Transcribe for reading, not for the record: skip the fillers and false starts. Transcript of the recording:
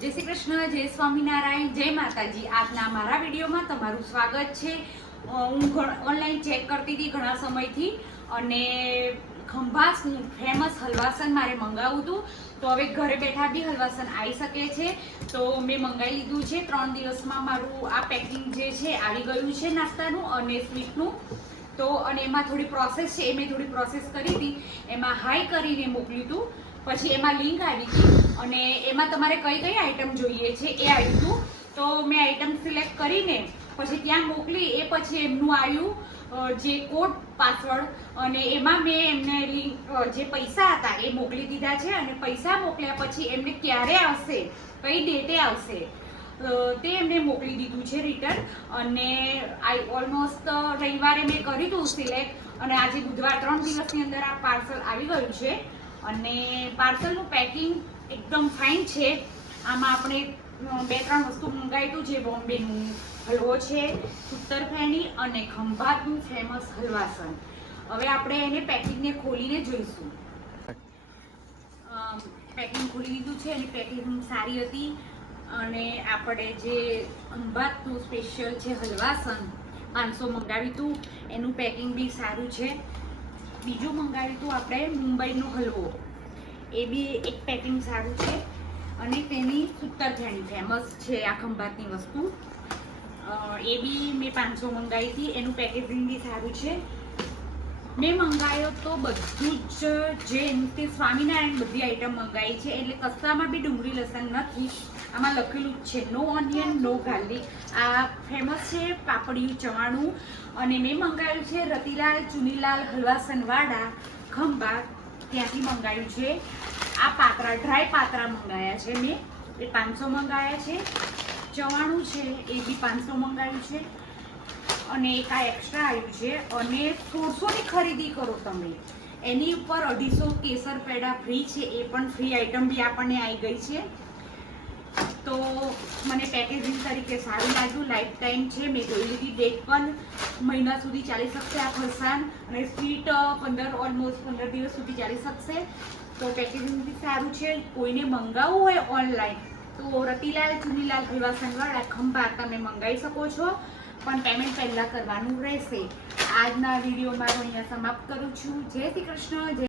જય શ્રી કૃષ્ણ, જય સ્વામિનારાયણ, જય માતાજી। આજના મારા વિડીયોમાં તમારું સ્વાગત છે। હું ઓનલાઈન ચેક કરતી હતી ઘણા સમયથી અને ખંભાતનું ફેમસ હલવાસન મારે મંગાવવું હતું। તો હવે ઘરે બેઠા બી હલવાસન આવી શકે છે, તો મેં મંગાવી લીધું છે। 3 દિવસમાં મારું આ પેકિંગ જે છે આવી ગયું છે નાસ્તાનું અને સ્વીટનું। તો અને એમાં થોડી પ્રોસેસ છે, મેં થોડી પ્રોસેસ કરી હતી, એમાં હાઈ કરીને મોકલ્યું હતું, પછી એમાં લિંક આવી હતી અને એમાં તમારે કઈ કઈ આઈટમ જોઈએ છે એ આવ્યું હતું। તો મેં આઈટમ સિલેક્ટ કરીને પછી ત્યાં મોકલી, એ પછી એમનું આવ્યું જે કોડ પાસવર્ડ અને એમાં મેં એમને લિંક જે પૈસા હતા એ મોકલી દીધા છે અને પૈસા મોકલ્યા પછી એમને ક્યારે આવશે, કઈ ડેટે આવશે તે એમને મોકલી દીધું છે રિટર્ન। અને ઓલમોસ્ટ રવિવારે મેં કર્યું હતું સિલેક્ટ અને આજે બુધવાર, 3 દિવસની અંદર આ પાર્સલ આવી ગયું છે અને પાર્સલનું પેકિંગ એકદમ ફાઇન છે। આમાં આપણે 2-3 વસ્તુ મંગાવ્યું છે, બોમ્બેનું હલવો છે, સૂતરફેણી અને ખંભાતનું ફેમસ હલવાસન। હવે આપણે એને પેકિંગને ખોલીને જોઈશું। પેકિંગ ખોલી દીધું છે અને પેકિંગ સારી હતી અને આપણે જે ખંભાતનું સ્પેશિયલ છે હલવાસન 500 મંગાવ્યું હતું, એનું પેકિંગ બી સારું છે। બીજું મંગાવ્યું હતું આપણે મુંબઈનો હલવો, એ બી એક પેકિંગ સારું છે અને તેની સૂતરફેણી ફેમસ છે આ ખંભાતની વસ્તુ, એ બી મેં 500 મંગાવી હતી, એનું પેકેજિંગ બી સારું છે। મેં મંગાવ્યો તો બધું જ જે તે સ્વામિનારાયણ બધી આઈટમ મંગાવી છે, એટલે કશામાં બી ડુંગળી લસણ નથી। આમાં લખેલું જ છે નો ઓનિયન નો ગાર્લિક। આ ફેમસ છે પાપડિયું ચવાણું અને મેં મંગાવ્યું છે રતિલાલ ચુનીલાલ હલવાસનવાળા ખંભાત, ત્યાંથી મંગાવ્યું છે। આ પાત્રા, ડ્રાય પાત્રા મંગાવ્યા છે મેં, એ 500 મંગાવ્યા છે। ચવાણું છે એ બી 500 મંગાવ્યું છે અને એક આ એક્સ્ટ્રા આવ્યું છે અને 150ની ખરીદી કરો તમે એની ઉપર 250 કેસર પેડા ફ્રી છે, એ પણ ફ્રી આઈટમ બી આપણને આવી ગઈ છે। તો મને પેકેજિંગ તરીકે સારું લાગ્યું, લાઈફ ટાઈમ છે, મેં જોઈ લીધી, ડેટ પણ મહિના સુધી ચાલી શકશે આ ફરસાણ અને સ્વીટ ઓલમોસ્ટ 15 દિવસ સુધી ચાલી શકશે। તો પેકેજિંગ બી સારું છે। કોઈને મંગાવવું હોય ઓનલાઈન તો રતિલાલ ચુનીલાલ હલવાસનવાળા ખંભાત તમે મંગાવી શકો છો, પણ પેમેન્ટ પહેલાં કરવાનું રહેશે। આજના વિડીયો મારો અહીંયા સમાપ્ત કરું છું। જય શ્રી કૃષ્ણ, જય